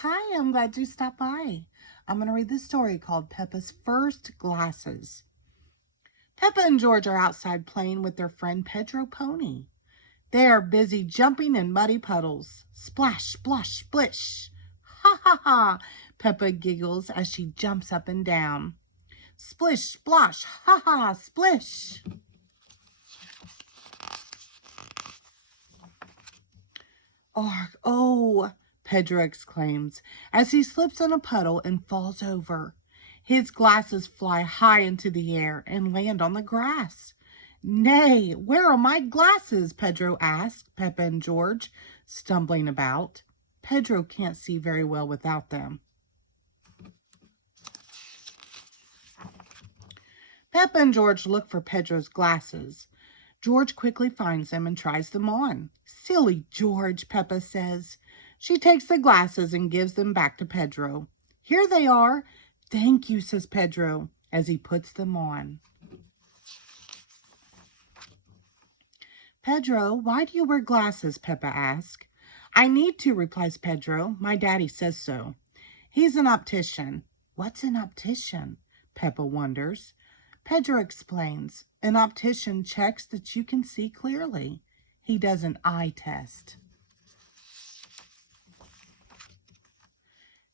Hi, I'm glad you stopped by. I'm going to read this story called Peppa's First Glasses. Peppa and George are outside playing with their friend Pedro Pony. They are busy jumping in muddy puddles. Splash, splosh, splish. Ha ha ha, Peppa giggles as she jumps up and down. Splish, splosh, ha ha, splish. Oh, Pedro exclaims as he slips in a puddle and falls over. His glasses fly high into the air and land on the grass. Nay, where are my glasses? Pedro asks Peppa and George, stumbling about. Pedro can't see very well without them. Peppa and George look for Pedro's glasses. George quickly finds them and tries them on. Silly George, Peppa says. She takes the glasses and gives them back to Pedro. Here they are. Thank you, says Pedro, as he puts them on. Pedro, why do you wear glasses? Peppa asks. I need to, replies Pedro. My daddy says so. He's an optician. What's an optician? Peppa wonders. Pedro explains. An optician checks that you can see clearly. He does an eye test.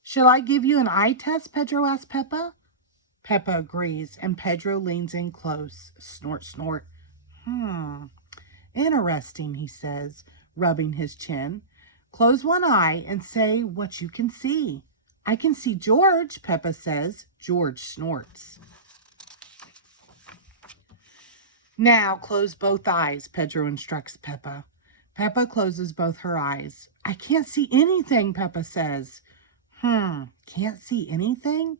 Shall I give you an eye test? Pedro asks Peppa. Peppa agrees, and Pedro leans in close. Snort, snort. Interesting, he says, rubbing his chin. Close one eye and say what you can see. I can see George, Peppa says. George snorts. Now close both eyes, Pedro instructs Peppa. Peppa closes both her eyes. I can't see anything, Peppa says. Can't see anything?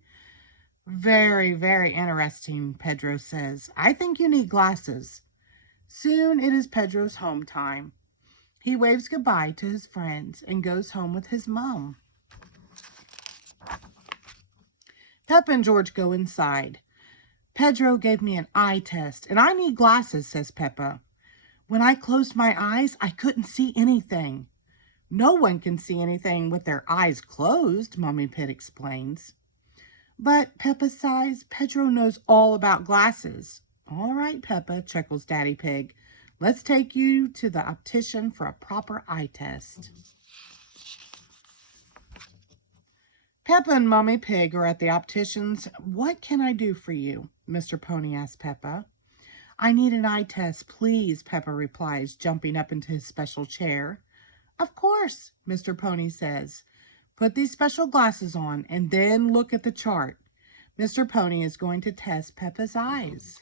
Very, very interesting, Pedro says. I think you need glasses. Soon it is Pedro's home time. He waves goodbye to his friends and goes home with his mom. Peppa and George go inside. Pedro gave me an eye test, and I need glasses, says Peppa. When I closed my eyes, I couldn't see anything. No one can see anything with their eyes closed, Mommy Pig explains. But, Peppa sighs, Pedro knows all about glasses. All right, Peppa, chuckles Daddy Pig. Let's take you to the optician for a proper eye test. Peppa and Mommy Pig are at the optician's. What can I do for you? Mr. Pony asks Peppa. I need an eye test, please, Peppa replies, jumping up into his special chair. Of course, Mr. Pony says. Put these special glasses on and then look at the chart. Mr. Pony is going to test Peppa's eyes.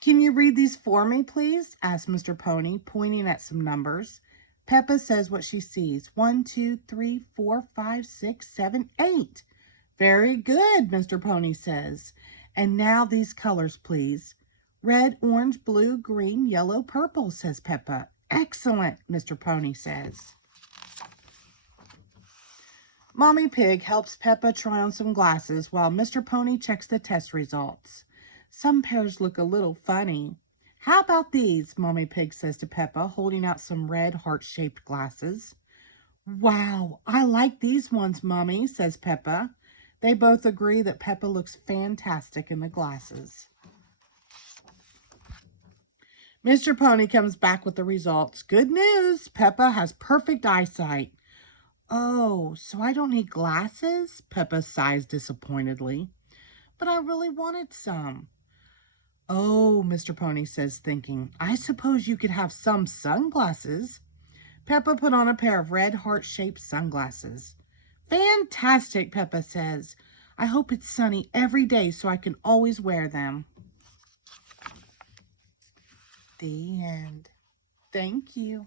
Can you read these for me, please? Asks Mr. Pony, pointing at some numbers. Peppa says what she sees. 1, 2, 3, 4, 5, 6, 7, 8. Very good, Mr. Pony says. And now these colors, please. Red, orange, blue, green, yellow, purple, says Peppa. Excellent, Mr. Pony says. Mommy Pig helps Peppa try on some glasses while Mr. Pony checks the test results. Some pairs look a little funny. How about these? Mommy Pig says to Peppa, holding out some red heart-shaped glasses. Wow, I like these ones, Mommy, says Peppa. They both agree that Peppa looks fantastic in the glasses. Mr. Pony comes back with the results. Good news, Peppa has perfect eyesight. Oh, so I don't need glasses? Peppa sighs disappointedly. But I really wanted some. Oh, Mr. Pony says, thinking, I suppose you could have some sunglasses. Peppa put on a pair of red heart-shaped sunglasses. Fantastic, Peppa says. I hope it's sunny every day so I can always wear them. The end. Thank you.